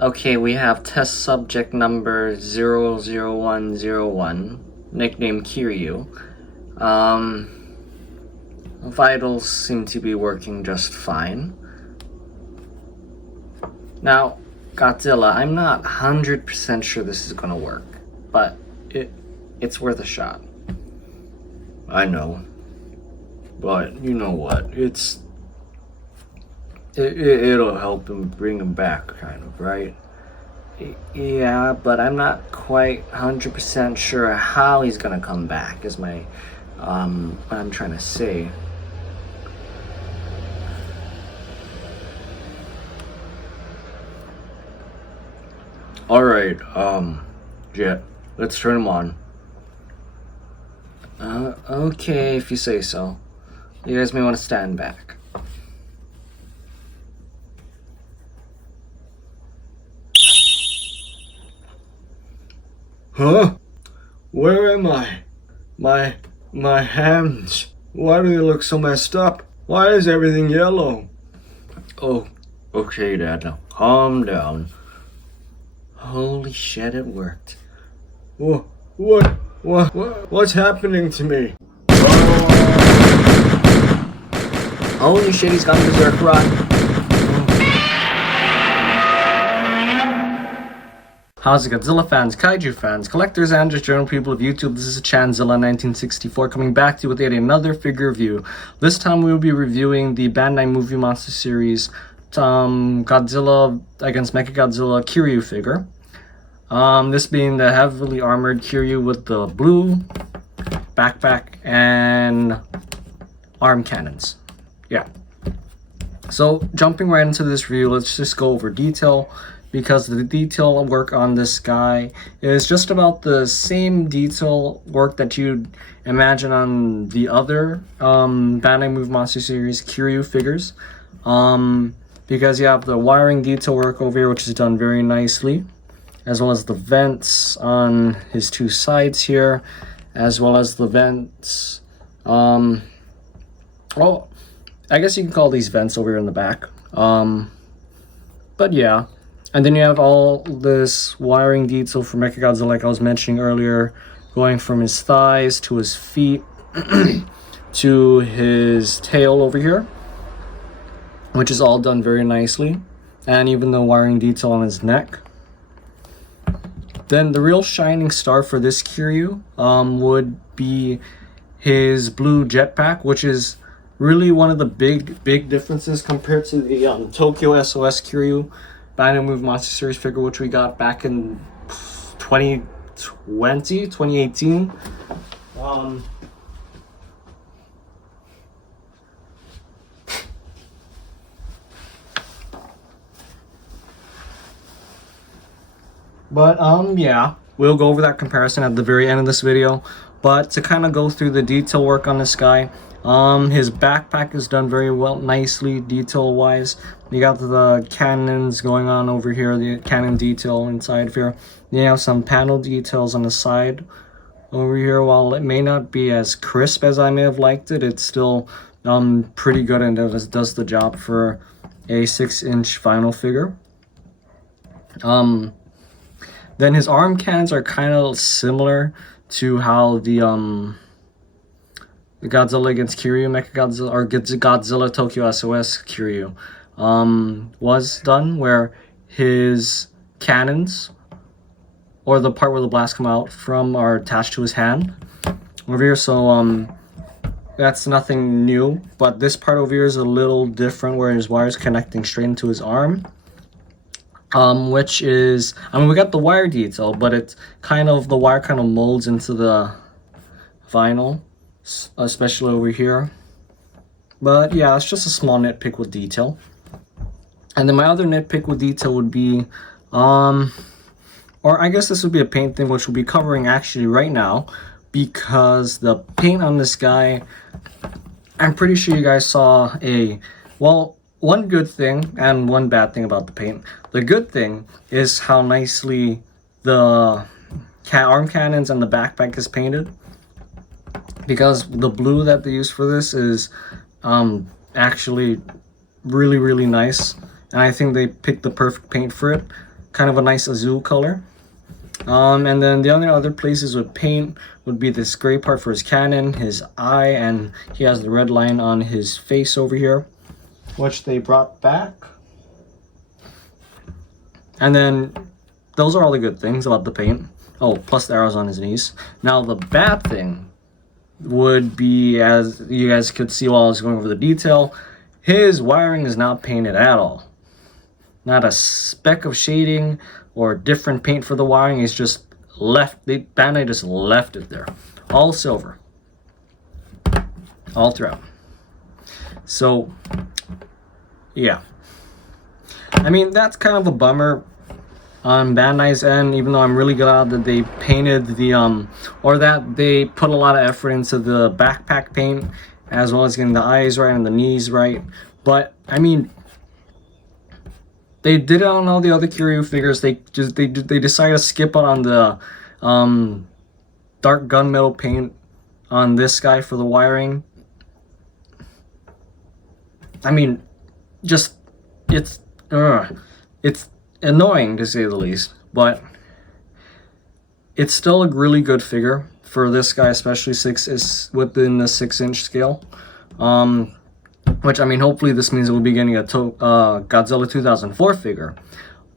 Okay, we have test subject number 00101, nicknamed Kiryu. Vitals seem to be working just fine. Now, Godzilla, I'm not 100% sure this is gonna work, but it's worth a shot. I know. But you know what? It'll help him bring him back, kind of, right? Yeah, but I'm not quite 100% sure how he's gonna come back, is what I'm trying to say. Alright, Jet, let's turn him on. Okay, if you say so. You guys may want to stand back. Huh? Where am I? My hands. Why do they look so messed up? Why is everything yellow? Oh, okay, Dad, now calm down. Holy shit, it worked. What's happening to me? Holy shit, he's gone berserk, run. How's it, Godzilla fans, Kaiju fans, collectors, and just general people of YouTube? This is Chanzilla1964 coming back to you with yet another figure review. This time we will be reviewing the Bandai Movie Monster Series Godzilla against Mechagodzilla Kiryu figure. This being the heavily armored Kiryu with the blue backpack and arm cannons. Yeah. So jumping right into this review, let's just go over detail, because the detail work on this guy is just about the same detail work that you'd imagine on the other Bandai Movie Monster Series Kiryu figures. Because you have the wiring detail work over here, which is done very nicely, as well as the vents on his two sides here, as well as the vents, well, I guess you can call these vents over here in the back. But yeah. And then you have all this wiring detail for Mechagodzilla, like I was mentioning earlier, going from his thighs to his feet to his tail over here, which is all done very nicely. And even the wiring detail on his neck. Then the real shining star for this Kiryu would be his blue jetpack, which is really one of the big differences compared to the Tokyo SOS Kiryu Bandai Movie Monster Series figure, which we got back in 2018. But yeah, we'll go over that comparison at the very end of this video. But to kind of go through the detail work on this guy, his backpack is done very well, nicely detail wise. You got the cannons going on over here, the cannon detail inside of here. You have some panel details on the side over here. While it may not be as crisp as I may have liked it, it's still pretty good, and it does the job for a 6-inch vinyl figure. Then his arm cannons are kind of similar to how the Godzilla against Kiryu Mechagodzilla, or Godzilla Tokyo SOS Kiryu was done, where his cannons, or the part where the blasts come out from, are attached to his hand over here. So that's nothing new, but this part over here is a little different, where his wire is connecting straight into his arm. Which is, I mean, we got the wire detail, but it's kind of, the wire kind of molds into the vinyl, especially over here. But yeah, it's just a small nitpick with detail. And then my other nitpick with detail would be, or I guess this would be a paint thing, which we'll be covering actually right now, because the paint on this guy, I'm pretty sure you guys saw one good thing and one bad thing about the paint. The good thing is how nicely the arm cannons and the backpack is painted, because the blue that they use for this is actually really nice, and I think they picked the perfect paint for it. kind of a nice azul color. And then the only other places with paint would be this gray part for his cannon, his eye, and he has the red line on his face over here, which they brought back. And then those are all the good things about the paint. Oh, plus the arrows on his knees. Now the bad thing would be, as you guys could see while I was going over the detail, his wiring is not painted at all. Not a speck of shading or different paint for the wiring. It's just left. Bandai just left it there, all silver, all throughout. So yeah, I mean, that's kind of a bummer on Bandai's end, even though I'm really glad that they painted the or that they put a lot of effort into the backpack paint, as well as getting the eyes right and the knees right. But I mean, they did it on all the other Kiryu figures. They decided to skip out on the dark gunmetal paint on this guy for the wiring. I mean, just it's annoying to say the least, but it's still a really good figure for this guy, especially within the 6-inch scale. Which, I mean, hopefully this means we'll be getting a Godzilla 2004 figure,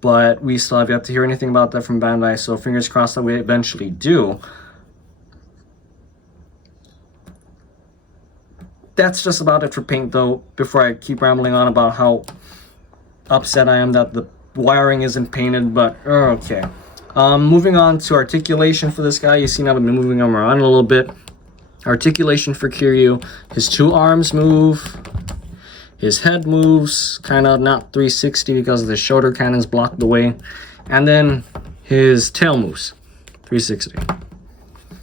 but we still have yet to hear anything about that from Bandai, so fingers crossed that we eventually do. That's just about it for paint, though, before I keep rambling on about how upset I am that the wiring isn't painted, but okay. Moving on to articulation for this guy. You see now I've been moving him around a little bit. Articulation for Kiryu. His 2 arms move. His head moves, kind of not 360 because the shoulder cannons block the way. And then his tail moves, 360.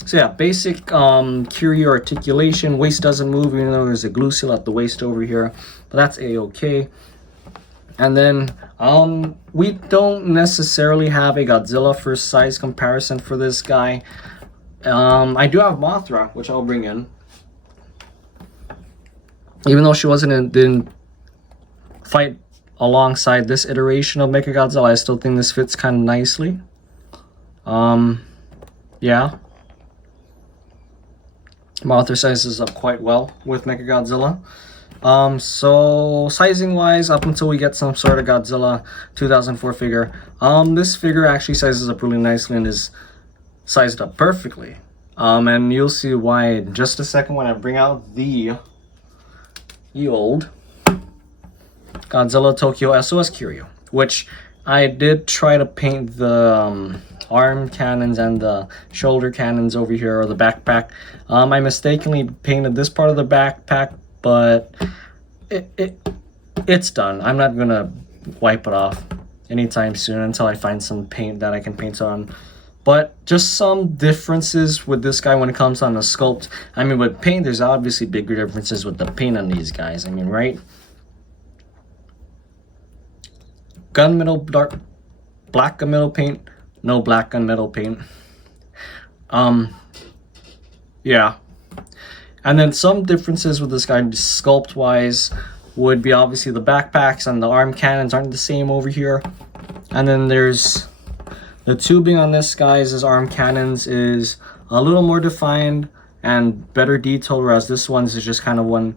So yeah, basic Kiryu articulation. Waist doesn't move, even though there's a glue seal at the waist over here. But that's a-okay. And then we don't necessarily have a Godzilla for size comparison for this guy. I do have Mothra, which I'll bring in. Even though she didn't fight alongside this iteration of Mechagodzilla, I still think this fits kind of nicely. Yeah. Mothra sizes up quite well with Mechagodzilla. So sizing wise, up until we get some sort of Godzilla 2004 figure, this figure actually sizes up really nicely and is sized up perfectly. And you'll see why in just a second when I bring out the old Godzilla Tokyo SOS Kiryu, which I did try to paint the arm cannons and the shoulder cannons over here, or the backpack. I mistakenly painted this part of the backpack, but it's done. I'm not gonna wipe it off anytime soon until I find some paint that I can paint on. But just some differences with this guy when it comes on the sculpt. I mean, with paint, there's obviously bigger differences with the paint on these guys. I mean, right? Gunmetal, dark black gunmetal paint, no black gunmetal paint. Yeah. And then some differences with this guy sculpt wise would be obviously the backpacks and the arm cannons aren't the same over here. And then there's the tubing on this guy's arm cannons is a little more defined and better detailed, whereas this one's is just kind of one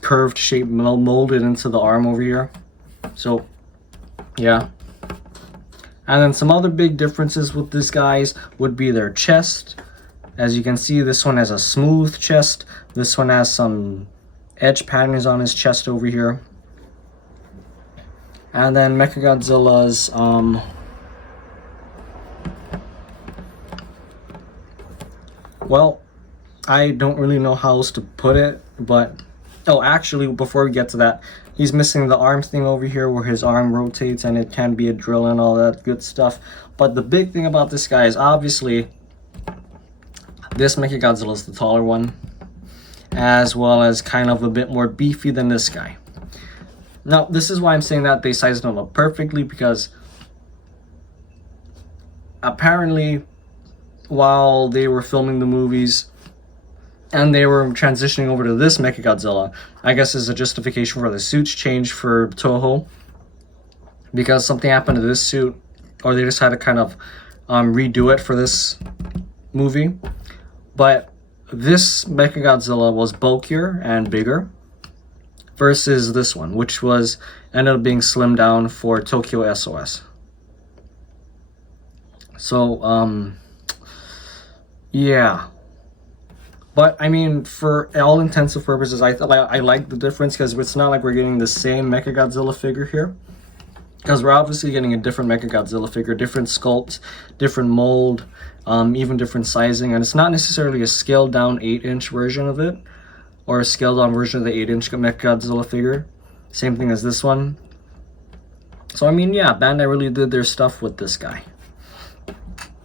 curved shape molded into the arm over here. So yeah. And then some other big differences with this guys would be their chest. As you can see, this one has a smooth chest. This one has some edge patterns on his chest over here. And then Mechagodzilla's well, I don't really know how else to put it, but oh, actually, before we get to that, he's missing the arm thing over here where his arm rotates and it can be a drill and all that good stuff. But the big thing about this guy is obviously this Mechagodzilla is the taller one, as well as kind of a bit more beefy than this guy. Now, this is why I'm saying that they sized him up perfectly, because apparently while they were filming the movies and they were transitioning over to this Mechagodzilla, I guess is a justification for the suits change for Toho, because something happened to this suit or they decided to kind of redo it for this movie. But this Mechagodzilla was bulkier and bigger versus this one, which was ended up being slimmed down for Tokyo SOS. So yeah. But I mean, for all intents and purposes, I like the difference, because it's not like we're getting the same Mechagodzilla figure here. Because we're obviously getting a different Mechagodzilla figure, different sculpt, different mold, even different sizing. And it's not necessarily a scaled down 8-inch version of it, or a scaled down version of the 8-inch Mechagodzilla figure. Same thing as this one. So I mean, yeah, Bandai really did their stuff with this guy.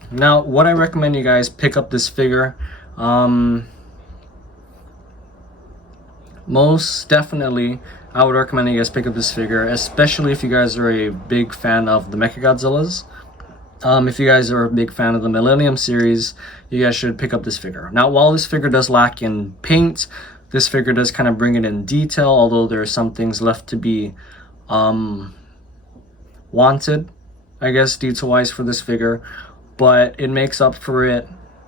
Now, what I recommend you guys pick up this figure. Most definitely, I would recommend you guys pick up this figure, especially if you guys are a big fan of the Mechagodzillas. If you guys are a big fan of the Millennium series, you guys should pick up this figure. Now, while this figure does lack in paint, this figure does kind of bring it in detail, although there are some things left to be wanted, I guess, detail-wise for this figure. But it makes up for it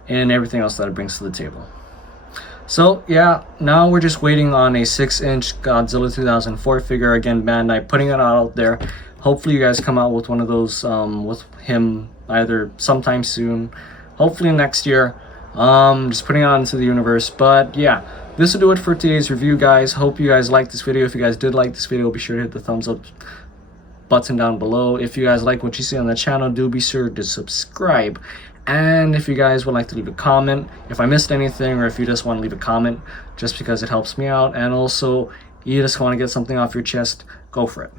in everything else that it brings to the table. So yeah, now we're just waiting on a 6-inch Godzilla 2004 figure. Again, Bandai putting it out there. Hopefully you guys come out with one of those with him either sometime soon, hopefully next year. Just putting it out into the universe. But yeah, this will do it for today's review, guys. Hope you guys liked this video. If you guys did like this video, be sure to hit the thumbs up button down below. If you guys like what you see on the channel, do be sure to subscribe. And if you guys would like to leave a comment, if I missed anything, or if you just want to leave a comment just because it helps me out, and also you just want to get something off your chest, go for it.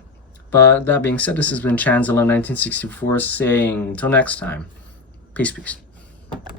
But that being said, this has been Chanzilla 1964 saying, till next time, peace.